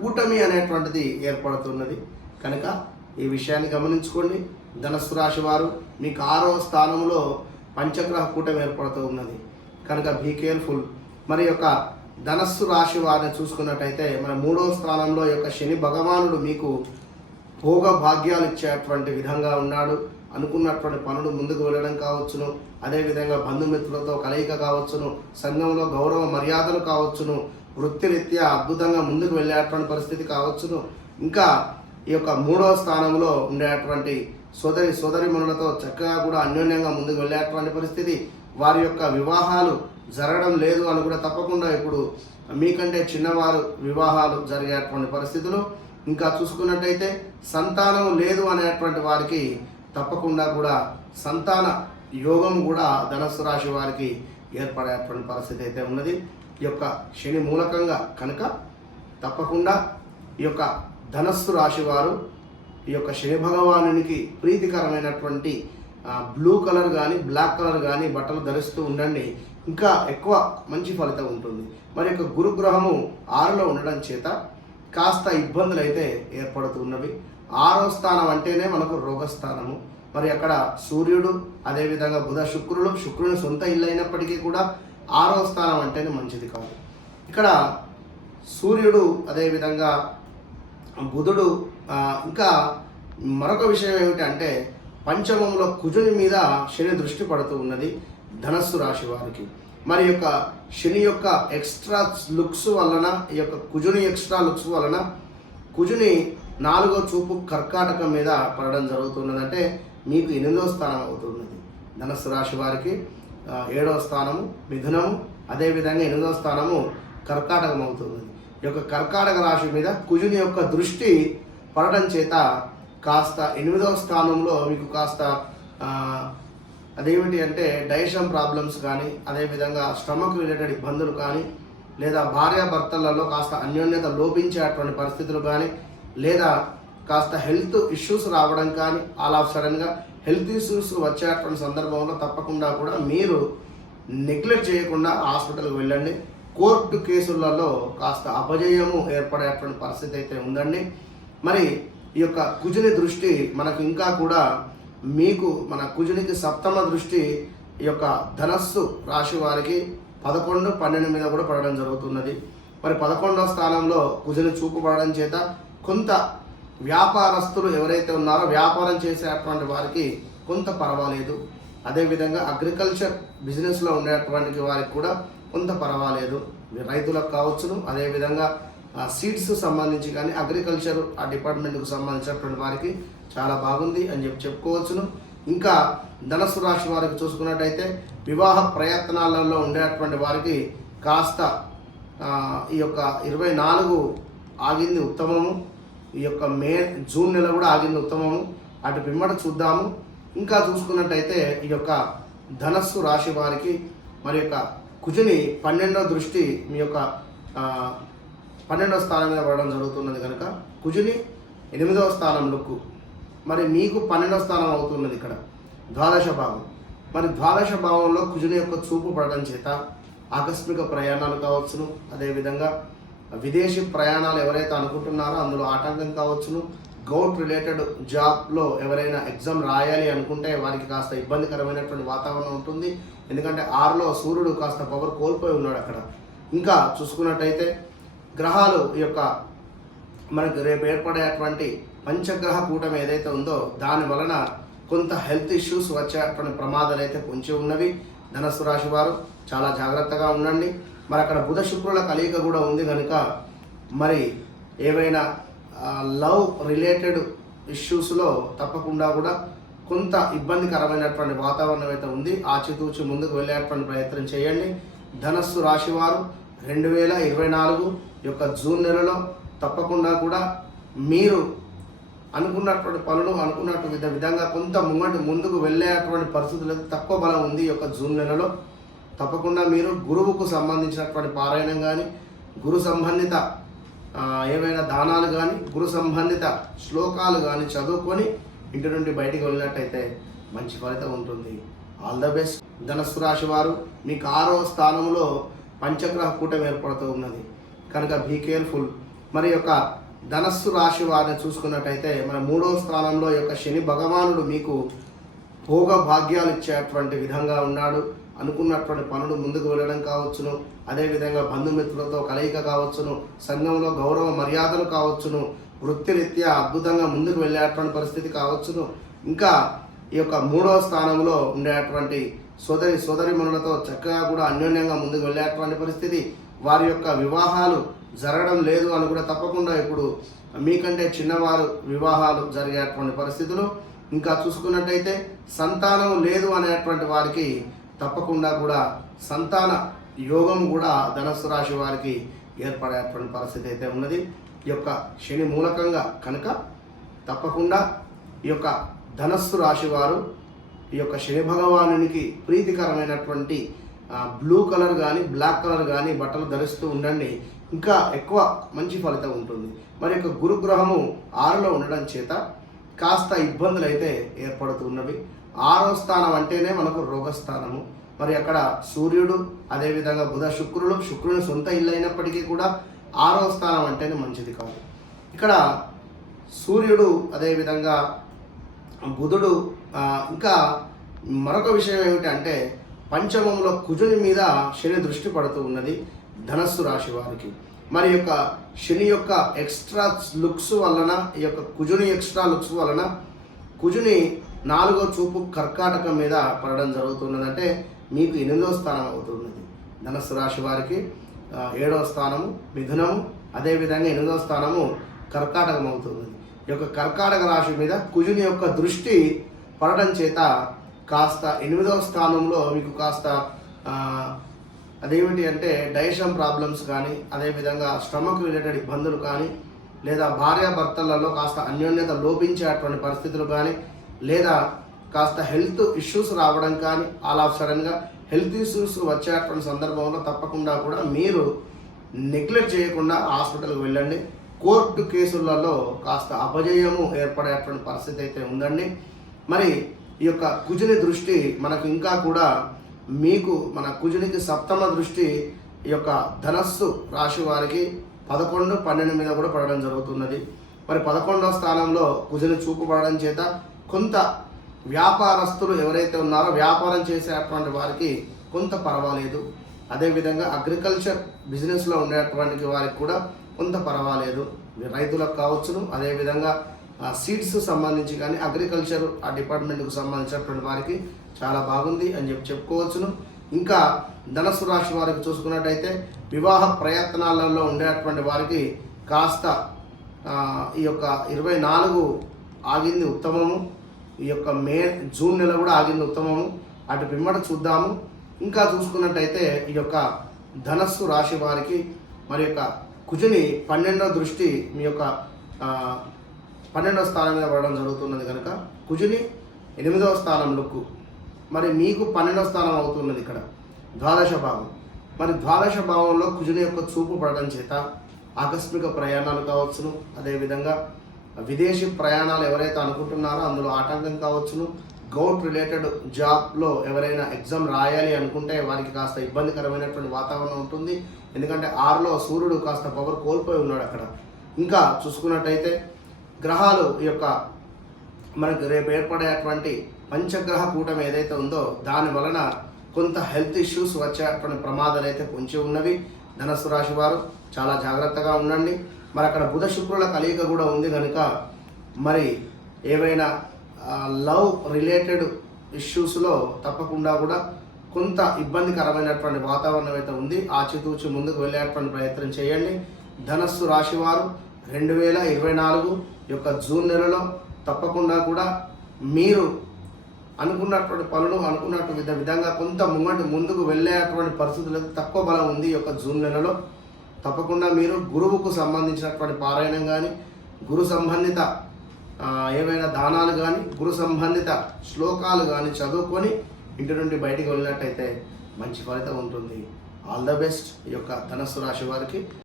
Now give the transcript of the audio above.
కూటమి అనేటువంటిది ఏర్పడుతున్నది కనుక ఈ విషయాన్ని గమనించుకోండి. ధనస్సు రాశి వారు మీకు 6వ స్థానంలో పంచగ్రహ కూటమి ఏర్పడుతూ ఉన్నది కనుక బీ కేర్ఫుల్. మరి యొక్క ధనస్సు రాశి వారిని చూసుకున్నట్టయితే మన 3వ స్థానంలో యొక్క శని భగవానుడు మీకు భోగ భాగ్యాలు ఇచ్చేటువంటి విధంగా ఉన్నాడు. అనుకున్నటువంటి పనులు ముందుకు వెళ్ళడం కావచ్చును, అదేవిధంగా బంధుమిత్రులతో కలయిక కావచ్చును, సంఘంలో గౌరవ మర్యాదలు కావచ్చును, వృత్తిరీత్యా అద్భుతంగా ముందుకు వెళ్ళేటువంటి పరిస్థితి కావచ్చును. ఇంకా ఈ యొక్క 3వ స్థానంలో ఉండేటువంటి సోదరిమణులతో చక్కగా కూడా అన్యోన్యంగా ముందుకు వెళ్ళేటువంటి పరిస్థితి, వారి యొక్క వివాహాలు జరగడం లేదు అని కూడా తప్పకుండా ఇప్పుడు మీకంటే చిన్నవారు వివాహాలు జరిగేటువంటి పరిస్థితులు. ఇంకా చూసుకున్నట్టయితే సంతానం లేదు అనేటువంటి వారికి తప్పకుండా కూడా సంతాన యోగం కూడా ధనస్సు రాశి వారికి ఏర్పడేటువంటి పరిస్థితి అయితే ఉన్నది ఈ యొక్క శని మూలకంగా. కనుక తప్పకుండా ఈ యొక్క ధనస్సు రాశి వారు ఈ యొక్క శని భగవానునికి ప్రీతికరమైనటువంటి బ్లూ కలర్ కానీ బ్లాక్ కలర్ కానీ బట్టలు ధరిస్తూ ఉండండి. ఇంకా ఎక్కువ మంచి ఫలితం ఉంటుంది. మరి యొక్క గురుగ్రహము 6లో ఉండడం చేత కాస్త ఇబ్బందులు అయితే ఏర్పడుతున్నవి. 6వ స్థానం అంటేనే మనకు రోగస్థానము. మరి అక్కడ సూర్యుడు, అదేవిధంగా బుధ శుక్రుని సొంత ఇల్లు అయినప్పటికీ కూడా 6వ స్థానం అంటేనే మంచిది కాదు. ఇక్కడ సూర్యుడు, అదేవిధంగా బుధుడు, ఇంకా మరొక విషయం ఏమిటంటే పంచమంలో కుజుని మీద శని దృష్టి పడుతూ ఉన్నది ధనస్సు రాశి వారికి. మరి యొక్క శని యొక్క ఎక్స్ట్రా లుక్స్ వలన, ఈ యొక్క కుజుని ఎక్స్ట్రా లుక్స్ వలన కుజుని 4వ చూపు కర్కాటకం మీద పడడం జరుగుతున్నది. అంటే మీకు 8వ స్థానం అవుతున్నది. ధనస్సు రాశి వారికి 7వ స్థానము మిథునము, అదేవిధంగా 8వ స్థానము కర్కాటకం అవుతున్నది. ఈ యొక్క కర్కాటక రాశి మీద కుజుని యొక్క దృష్టి పడడం చేత కాస్త 8వ స్థానంలో మీకు కాస్త అదేమిటి అంటే డైజెషన్ ప్రాబ్లమ్స్ కానీ, అదేవిధంగా స్టమక్ రిలేటెడ్ ఇబ్బందులు కానీ, లేదా భార్యాభర్తలలో కాస్త అన్యోన్యత లోపించేటువంటి పరిస్థితులు కానీ, లేదా కాస్త హెల్త్ ఇష్యూస్ రావడం కానీ, ఆల్ ఆఫ్ సడన్గా హెల్త్ ఇష్యూస్ వచ్చేటువంటి సందర్భంలో తప్పకుండా కూడా మీరు నెగ్లెక్ట్ చేయకుండా హాస్పిటల్కి వెళ్ళండి. కోర్టు కేసులలో కాస్త అపజయము ఏర్పడేటువంటి పరిస్థితి అయితే ఉందండి. మరి ఈ యొక్క కుజుని దృష్టి మనకు ఇంకా కూడా మీకు మన కుజునికి 7వ దృష్టి ఈ యొక్క ధనస్సు రాశి వారికి 11, 12 మీద కూడా పడడం జరుగుతున్నది. మరి 11వ స్థానంలో కుజుని చూపు పడడం చేత కొంత వ్యాపారస్తులు ఎవరైతే ఉన్నారో వ్యాపారం చేసేటువంటి వారికి కొంత పర్వాలేదు. అదేవిధంగా అగ్రికల్చర్ బిజినెస్లో ఉండేటువంటి వారికి కూడా కొంత పర్వాలేదు. రైతులకు కావచ్చును, అదేవిధంగా సీడ్స్ సంబంధించి కానీ అగ్రికల్చర్ ఆ డిపార్ట్మెంట్కు సంబంధించినటువంటి వారికి చాలా బాగుంది అని చెప్పుకోవచ్చును. ఇంకా ధనస్సు రాశి వారికి చూసుకున్నట్టయితే వివాహ ప్రయత్నాలలో ఉండేటువంటి వారికి కాస్త ఈ యొక్క 24 ఆగింది ఉత్తమము. ఈ యొక్క జూన్ నెల కూడా ఆగింది ఉత్తమము. అటు పిమ్మట చూద్దాము. ఇంకా చూసుకున్నట్టయితే ఈ యొక్క ధనస్సు రాశి వారికి మరి యొక్క కుజుని 12వ దృష్టి మీ యొక్క 12వ స్థానం మీద పడడం జరుగుతున్నది కనుక కుజుని 8వ స్థానంలోకి మరి మీకు 12వ స్థానం అవుతున్నది ఇక్కడ ద్వాదశ భావం. మరి ద్వాదశ భావంలో కుజుని యొక్క చూపు పడడం చేత ఆకస్మిక ప్రయాణాలు కావచ్చును, అదేవిధంగా విదేశీ ప్రయాణాలు ఎవరైతే అనుకుంటున్నారో అందులో ఆటంకం కావచ్చును. గౌట్ రిలేటెడ్ జాబ్లో ఎవరైనా ఎగ్జామ్ రాయాలి అనుకుంటే వారికి కాస్త ఇబ్బందికరమైనటువంటి వాతావరణం ఉంటుంది. ఎందుకంటే 6లో సూర్యుడు కాస్త పవర్ కోల్పోయి ఉన్నాడు అక్కడ. ఇంకా చూసుకున్నట్టయితే గ్రహాలు ఈ యొక్క మనకు రేపు ఏర్పడేటువంటి పంచగ్రహ కూటమి ఏదైతే ఉందో దాని వలన కొంత హెల్త్ ఇష్యూస్ వచ్చేటువంటి ప్రమాదాలు అయితే పొంచి ఉన్నవి. ధనస్సు రాశి వారు చాలా జాగ్రత్తగా ఉండండి. మరి అక్కడ బుధ శుక్రుల కలయిక కూడా ఉంది కనుక మరి ఏవైనా లవ్ రిలేటెడ్ ఇష్యూస్లో తప్పకుండా కూడా కొంత ఇబ్బందికరమైనటువంటి వాతావరణం అయితే ఉంది. ఆచితూచి ముందుకు వెళ్ళేటువంటి ప్రయత్నం చేయండి. ధనస్సు రాశి వారు 2024 యొక్క జూన్ నెలలో తప్పకుండా కూడా మీరు అనుకున్నటువంటి పనులు అనుకున్నటువంటి విధంగా కొంత ముందుకు వెళ్ళేటువంటి పరిస్థితులు తక్కువ బలం ఉంది. ఈ యొక్క జూన్ నెలలో తప్పకుండా మీరు గురువుకు సంబంధించినటువంటి పారాయణం కానీ, గురు సంబంధిత ఏవైనా దానాలు కానీ, గురు సంబంధిత శ్లోకాలు కానీ చదువుకొని ఇంటి నుండి బయటికి వెళ్ళినట్టయితే మంచి ఫలితం ఉంటుంది. All the best. ధనస్సు రాశి వారు మీకు 6వ స్థానంలో పంచగ్రహ కూటమి ఏర్పడుతూ ఉన్నది కనుక బీ కేర్ఫుల్. మరి యొక్క ధనస్సు రాశి వారిని చూసుకున్నట్టయితే మన 3వ స్థానంలో యొక్క శని భగవానుడు మీకు భోగ భాగ్యాలు ఇచ్చేటువంటి విధంగా ఉన్నాడు. అనుకున్నటువంటి పనులు ముందుకు వెళ్ళడం కావచ్చును, అదేవిధంగా బంధుమిత్రులతో కలయిక కావచ్చును, సంఘంలో గౌరవ మర్యాదలు కావచ్చును, వృత్తిరీత్యా అద్భుతంగా ముందుకు వెళ్ళేటువంటి పరిస్థితి కావచ్చును. ఇంకా ఈ యొక్క 3వ స్థానంలో ఉండేటువంటి సోదరిమణులతో చక్కగా కూడా అన్యోన్యంగా ముందుకు వెళ్ళేటువంటి పరిస్థితి, వారి యొక్క వివాహాలు జరగడం లేదు అని కూడా తప్పకుండా ఇప్పుడు మీకంటే చిన్నవారు వివాహాలు జరిగేటువంటి పరిస్థితులు. ఇంకా చూసుకున్నట్టయితే సంతానం లేదు అనేటువంటి వారికి తప్పకుండా కూడా సంతాన యోగం కూడా ధనస్సు రాశి వారికి ఏర్పడేటువంటి పరిస్థితి అయితే ఉన్నది ఈ యొక్క శని మూలకంగా. కనుక తప్పకుండా ఈ యొక్క ధనస్సు రాశి వారు ఈ యొక్క శని భగవానునికి ప్రీతికరమైనటువంటి బ్లూ కలర్ కానీ బ్లాక్ కలర్ కానీ బట్టలు ధరిస్తూ ఉండండి. ఇంకా ఎక్కువ మంచి ఫలితం ఉంటుంది. మరి యొక్క గురుగ్రహము 6లో ఉండడం చేత కాస్త ఇబ్బందులు అయితే ఏర్పడుతున్నవి. 6వ స్థానం అంటేనే మనకు రోగస్థానము. మరి అక్కడ సూర్యుడు, అదేవిధంగా బుధ శుక్రుని సొంత ఇల్లు అయినప్పటికీ కూడా 6వ స్థానం అంటేనే మంచిది కాదు. ఇక్కడ సూర్యుడు, అదేవిధంగా బుధుడు, ఇంకా మరొక విషయం ఏమిటంటే పంచమంలో కుజుని మీద శని దృష్టి పడుతూ ఉన్నది ధనస్సు రాశి వారికి. మరి యొక్క శని యొక్క ఎక్స్ట్రా లుక్స్ వలన, ఈ యొక్క కుజుని ఎక్స్ట్రా లుక్స్ వలన కుజుని 4వ చూపు కర్కాటకం మీద పడడం జరుగుతున్నది. అంటే మీకు 8వ స్థానం అవుతున్నది. ధనస్సు రాశి వారికి 7వ స్థానము మిథునము, అదేవిధంగా 8వ స్థానము కర్కాటకం అవుతున్నది. ఈ యొక్క కర్కాటక రాశి మీద కుజుని యొక్క దృష్టి పడడం చేత కాస్త 8వ స్థానంలో మీకు కాస్త అదేమిటి అంటే డైజెషన్ ప్రాబ్లమ్స్ కానీ, అదేవిధంగా స్టమక్ రిలేటెడ్ ఇబ్బందులు కానీ, లేదా భార్యాభర్తలలో కాస్త అన్యోన్యత లోపించేటువంటి పరిస్థితులు కానీ, లేదా కాస్త హెల్త్ ఇష్యూస్ రావడం కానీ, ఆల్ ఆఫ్ సడన్గా హెల్త్ ఇష్యూస్ వచ్చేటువంటి సందర్భంలో తప్పకుండా కూడా మీరు నెగ్లెక్ట్ చేయకుండా హాస్పిటల్కి వెళ్ళండి. కోర్టు కేసులలో కాస్త అపజయము ఏర్పడేటువంటి పరిస్థితి అయితే ఉందండి. మరి ఈ యొక్క కుజుని దృష్టి మనకు ఇంకా కూడా మీకు మన కుజునికి 7వ దృష్టి ఈ యొక్క ధనస్సు రాశి వారికి 11, 12 మీద కూడా పడడం జరుగుతున్నది. మరి 11వ స్థానంలో కుజుని చూపు పడడం చేత కొంత వ్యాపారస్తులు ఎవరైతే ఉన్నారో వ్యాపారం చేసేటువంటి వారికి కొంత పర్వాలేదు. అదేవిధంగా అగ్రికల్చర్ బిజినెస్లో ఉండేటువంటి వారికి కూడా కొంత పర్వాలేదు. రైతులకు కావచ్చును, అదేవిధంగా సీడ్స్ సంబంధించి కానీ అగ్రికల్చర్ ఆ డిపార్ట్మెంట్కు సంబంధించినటువంటి వారికి చాలా బాగుంది అని చెప్పుకోవచ్చును. ఇంకా ధనస్సు రాశి వారికి చూసుకున్నట్టయితే వివాహ ప్రయత్నాలలో ఉండేటువంటి వారికి కాస్త ఈ యొక్క 24 ఆగింది ఉత్తమము. ఈ యొక్క జూన్ నెల కూడా ఆగింది ఉత్తమము. అటు పిమ్మట చూద్దాము. ఇంకా చూసుకున్నట్టయితే ఈ యొక్క ధనస్సు రాశి వారికి మరి యొక్క కుజుని 12వ దృష్టి మీ యొక్క 12వ స్థానం మీద పడడం జరుగుతున్నది. కనుక కుజుని 8వ స్థానంలోకి మరి మీకు 12వ స్థానం అవుతున్నది ఇక్కడ ద్వాదశ భావం. మరి ద్వాదశ భావంలో కుజుని యొక్క చూపు పడడం చేత ఆకస్మిక ప్రయాణాలు కావచ్చును, అదేవిధంగా విదేశీ ప్రయాణాలు ఎవరైతే అనుకుంటున్నారో అందులో ఆటంకం కావచ్చును. గౌట్ రిలేటెడ్ జాబ్లో ఎవరైనా ఎగ్జామ్ రాయాలి అనుకుంటే వారికి కాస్త ఇబ్బందికరమైనటువంటి వాతావరణం ఉంటుంది. ఎందుకంటే 6లో సూర్యుడు కాస్త పవర్ కోల్పోయి ఉన్నాడు అక్కడ. ఇంకా చూసుకున్నట్టయితే గ్రహాలు ఈ యొక్క మనకు రేపు ఏర్పడేటువంటి పంచగ్రహ కూటమి ఏదైతే ఉందో దాని వలన కొంత హెల్త్ ఇష్యూస్ వచ్చేటువంటి ప్రమాదాలు అయితే పొంచి ఉన్నవి. ధనస్సు రాశి వారు చాలా జాగ్రత్తగా ఉండండి. మరి అక్కడ బుధ శుక్రుల కలయిక కూడా ఉంది కనుక మరి ఏవైనా లవ్ రిలేటెడ్ ఇష్యూస్లో తప్పకుండా కూడా కొంత ఇబ్బందికరమైనటువంటి వాతావరణం అయితే ఉంది. ఆచితూచి ముందుకు వెళ్ళేటువంటి ప్రయత్నం చేయండి. ధనస్సు రాశి వారు 2024 యొక్క జూన్ నెలలో తప్పకుండా కూడా మీరు అనుకున్నటువంటి పనులు అనుకున్నటువంటి విధంగా కొంత ముందుకు వెళ్ళేటువంటి పరిస్థితులు తక్కువ బలం ఉంది. ఈ యొక్క జూన్ నెలలో తప్పకుండా మీరు గురువుకు సంబంధించినటువంటి పారాయణం కానీ, గురు సంబంధిత ఏవైనా దానాలు కానీ, గురు సంబంధిత శ్లోకాలు కానీ చదువుకొని ఇంటి నుండి బయటికి వెళ్ళినట్టయితే మంచి ఫలితం ఉంటుంది. ఆల్ ద బెస్ట్ ఈ యొక్క ధనస్సు రాశి వారికి.